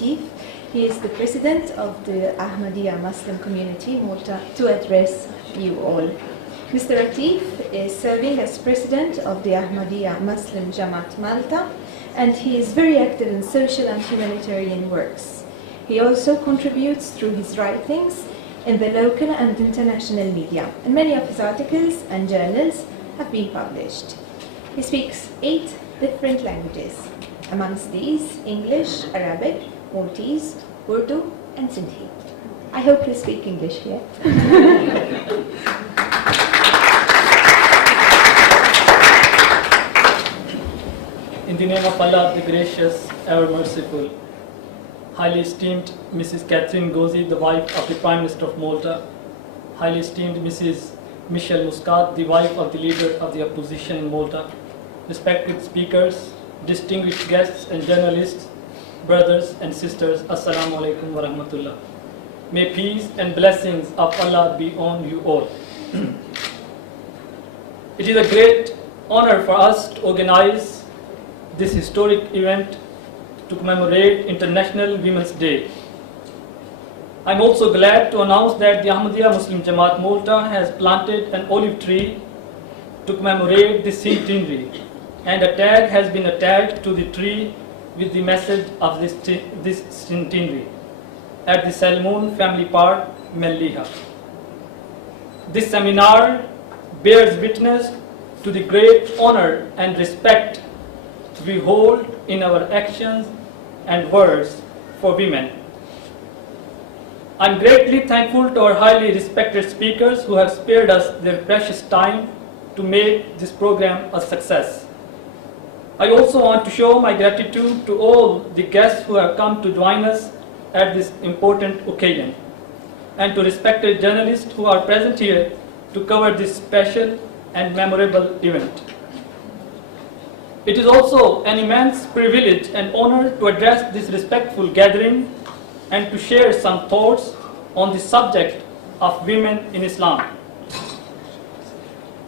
Atif. He is the president of the Ahmadiyya Muslim community in Malta, to address you all. Mr. Atif is serving as president of the Ahmadiyya Muslim Jamaat Malta, and he is very active in social and humanitarian works. He also contributes through his writings in the local and international media, and many of his articles and journals have been published. He speaks 8 different languages, amongst these English, Arabic, Maltese, Urdu, and Sindhi. I hope you speak English here. In the name of Allah, the gracious, ever merciful, highly esteemed Mrs. Catherine Gozi, the wife of the Prime Minister of Malta, highly esteemed Mrs. Michelle Muscat, the wife of the leader of the opposition in Malta, respected speakers, distinguished guests and journalists, brothers and sisters, Assalamu alaikum wa rahmatullah. May peace and blessings of Allah be on you all. It is a great honor for us to organize this historic event to commemorate International Women's Day. I'm also glad to announce that the Ahmadiyya Muslim Jamaat Malta has planted an olive tree to commemorate the centenary, and a tag has been attached to the tree with the message of this centenary at the Salmon Family Park, Melliha. This seminar bears witness to the great honor and respect we hold in our actions and words for women. I'm greatly thankful to our highly respected speakers who have spared us their precious time to make this program a success. I also want to show my gratitude to all the guests who have come to join us at this important occasion, and to respected journalists who are present here to cover this special and memorable event. It is also an immense privilege and honor to address this respectful gathering and to share some thoughts on the subject of women in Islam.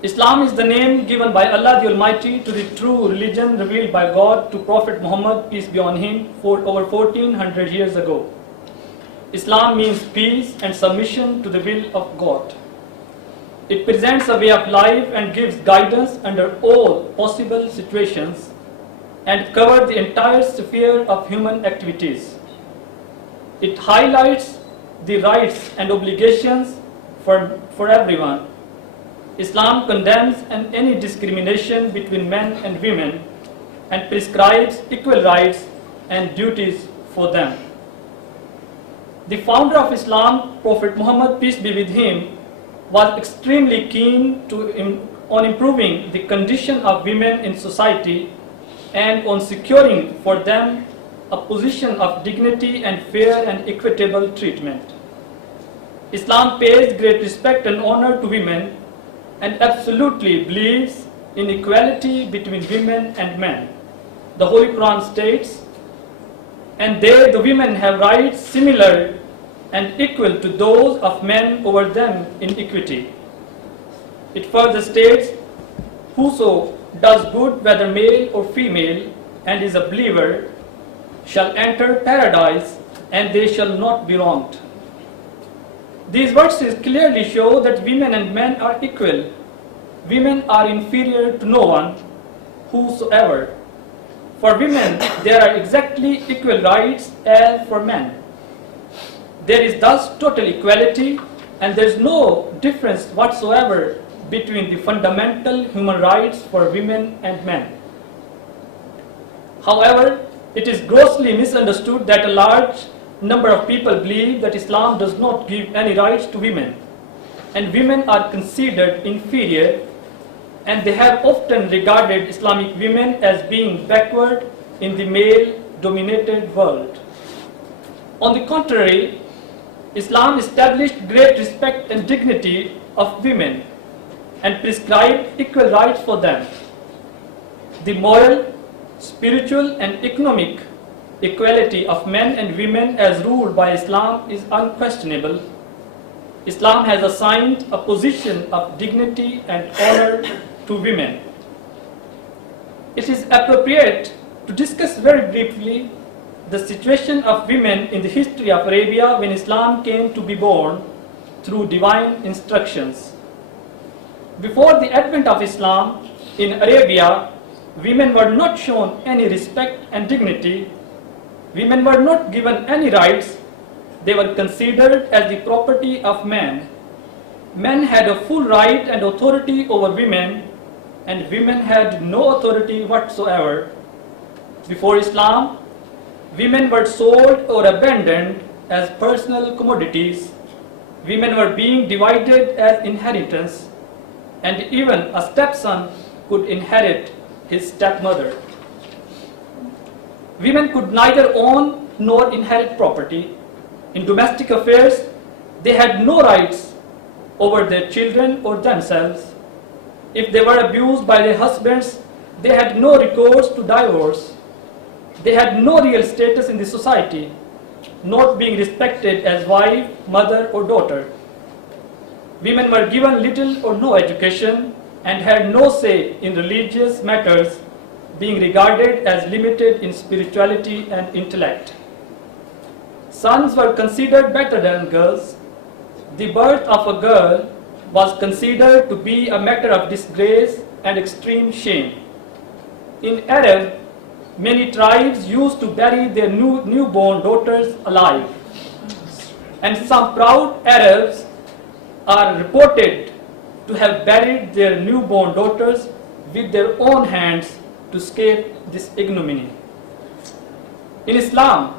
Islam is the name given by Allah the Almighty to the true religion revealed by God to Prophet Muhammad, peace be on him, over 1400 years ago. Islam means peace and submission to the will of God. It presents a way of life and gives guidance under all possible situations and covers the entire sphere of human activities. It highlights the rights and obligations for everyone. Islam condemns any discrimination between men and women and prescribes equal rights and duties for them. The founder of Islam, Prophet Muhammad, peace be with him, was extremely keen on improving the condition of women in society and on securing for them a position of dignity and fair and equitable treatment. Islam pays great respect and honor to women and absolutely believes in equality between women and men. The Holy Quran states, "And they, the women, have rights similar and equal to those of men over them in equity." It further states, "Whoso does good, whether male or female, and is a believer, shall enter paradise, and they shall not be wronged." These verses clearly show that women and men are equal. Women are inferior to no one, whosoever. For women, there are exactly equal rights as for men. There is thus total equality, and there is no difference whatsoever between the fundamental human rights for women and men. However, it is grossly misunderstood that a large number of people believe that Islam does not give any rights to women, and women are considered inferior, and they have often regarded Islamic women as being backward in the male-dominated world. On the contrary, Islam established great respect and dignity of women and prescribed equal rights for them. The moral, spiritual, and economic equality of men and women as ruled by Islam is unquestionable. Islam has assigned a position of dignity and honor to women. It is appropriate to discuss very briefly the situation of women in the history of Arabia when Islam came to be born through divine instructions. Before the advent of Islam in Arabia, women were not shown any respect and dignity. Women were not given any rights. They were considered as the property of men. Men had a full right and authority over women, and women had no authority whatsoever. Before Islam, women were sold or abandoned as personal commodities. Women were being divided as inheritance, and even a stepson could inherit his stepmother. Women could neither own nor inherit property. In domestic affairs, they had no rights over their children or themselves. If they were abused by their husbands, they had no recourse to divorce. They had no real status in the society, not being respected as wife, mother, or daughter. Women were given little or no education and had no say in religious matters, being regarded as limited in spirituality and intellect. Sons were considered better than girls. The birth of a girl was considered to be a matter of disgrace and extreme shame. In Arab, many tribes used to bury their newborn daughters alive, and some proud Arabs are reported to have buried their newborn daughters with their own hands to escape this ignominy. In Islam,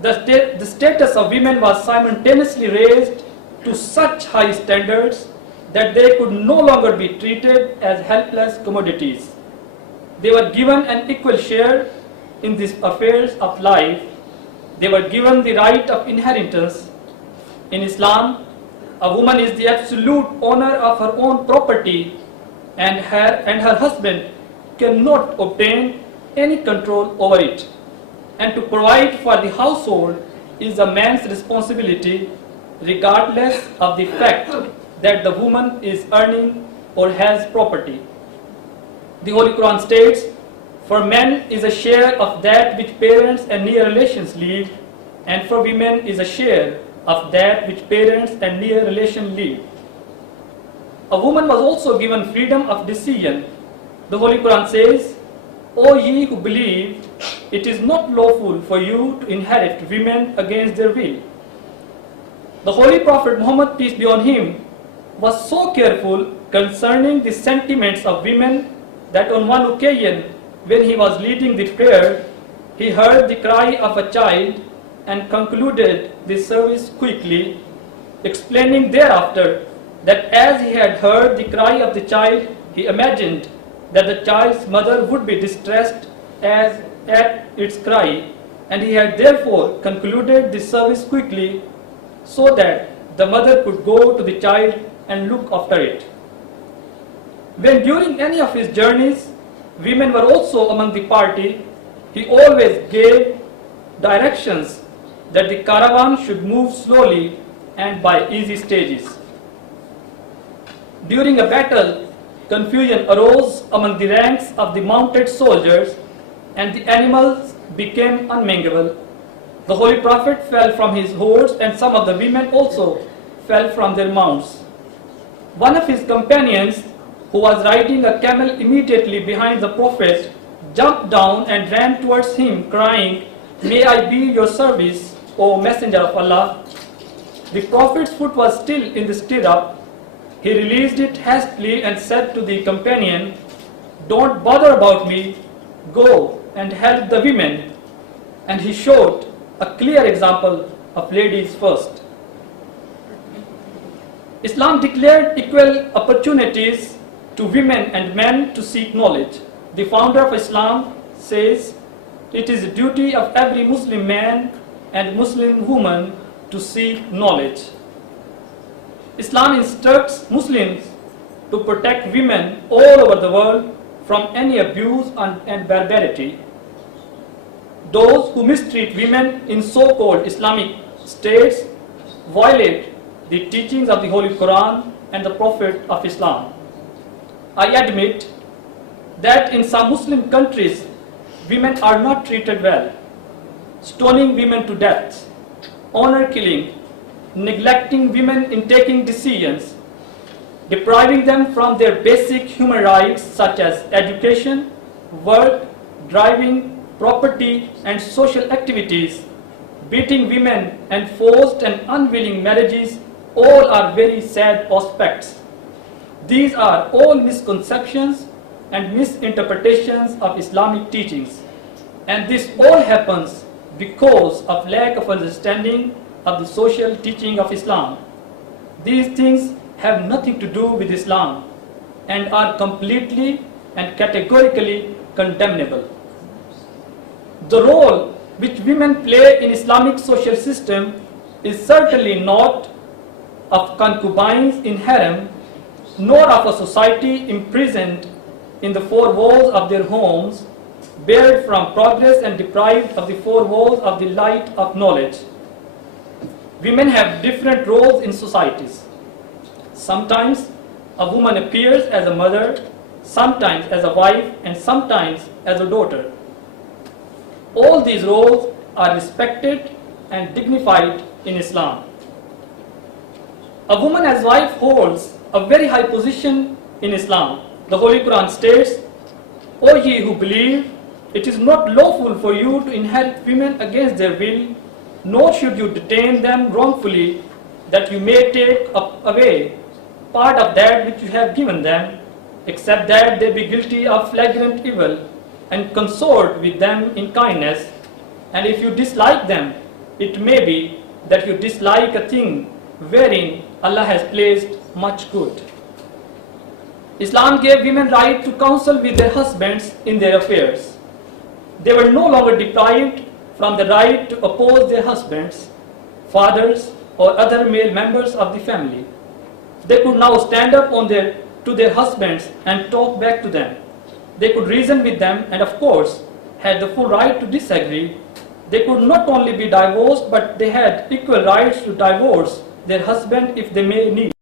the status of women was simultaneously raised to such high standards that they could no longer be treated as helpless commodities. They were given an equal share in these affairs of life. They were given the right of inheritance. In Islam, a woman is the absolute owner of her own property, and her husband cannot obtain any control over it. And to provide for the household is a man's responsibility, regardless of the fact that the woman is earning or has property. The Holy Quran states, "For men is a share of that which parents and near relations leave, and for women is a share of that which parents and near relations leave." A woman was also given freedom of decision. The Holy Quran says, "O ye who believe, it is not lawful for you to inherit women against their will." The Holy Prophet Muhammad, peace be on him, was so careful concerning the sentiments of women that on one occasion, when he was leading the prayer, he heard the cry of a child and concluded the service quickly, explaining thereafter that as he had heard the cry of the child, he imagined that the child's mother would be distressed at its cry, and he had therefore concluded the service quickly so that the mother could go to the child and look after it. When during any of his journeys, women were also among the party, he always gave directions that the caravan should move slowly and by easy stages. During a battle, confusion arose among the ranks of the mounted soldiers, and the animals became unmangeable. The Holy Prophet fell from his horse, and some of the women also fell from their mounts. One of his companions, who was riding a camel immediately behind the Prophet, jumped down and ran towards him, crying, "May I be your service, O Messenger of Allah?" The Prophet's foot was still in the stirrup. He released it hastily and said to the companion, "Don't bother about me, go and help the women." And he showed a clear example of ladies first. Islam declared equal opportunities to women and men to seek knowledge. The founder of Islam says, "It is the duty of every Muslim man and Muslim woman to seek knowledge." Islam instructs Muslims to protect women all over the world from any abuse and barbarity. Those who mistreat women in so-called Islamic states violate the teachings of the Holy Quran and the Prophet of Islam. I admit that in some Muslim countries, women are not treated well. stoning women to death, honor killing, neglecting women in taking decisions, depriving them from their basic human rights such as education, work, driving, property, and social activities, beating women, and forced and unwilling marriages, all are very sad aspects. These are all misconceptions and misinterpretations of Islamic teachings, and this all happens because of lack of understanding of the social teaching of Islam. These things have nothing to do with Islam and are completely and categorically condemnable. The role which women play in Islamic social system is certainly not of concubines in harem, nor of a society imprisoned in the four walls of their homes, barred from progress and deprived of the four walls of the light of knowledge. Women have different roles in societies. Sometimes a woman appears as a mother, sometimes as a wife, and sometimes as a daughter. All these roles are respected and dignified in Islam. A woman as wife holds a very high position in Islam. The Holy Quran states, "O ye who believe, it is not lawful for you to inherit women against their will, nor should you detain them wrongfully, that you may take away part of that which you have given them, except that they be guilty of flagrant evil, and consort with them in kindness. And if you dislike them, it may be that you dislike a thing wherein Allah has placed much good." Islam gave women right to counsel with their husbands in their affairs. They were no longer deprived from the right to oppose their husbands, fathers, or other male members of the family. They could now stand up to their husbands and talk back to them. They could reason with them and, of course, had the full right to disagree. They could not only be divorced, but they had equal rights to divorce their husband if they may need.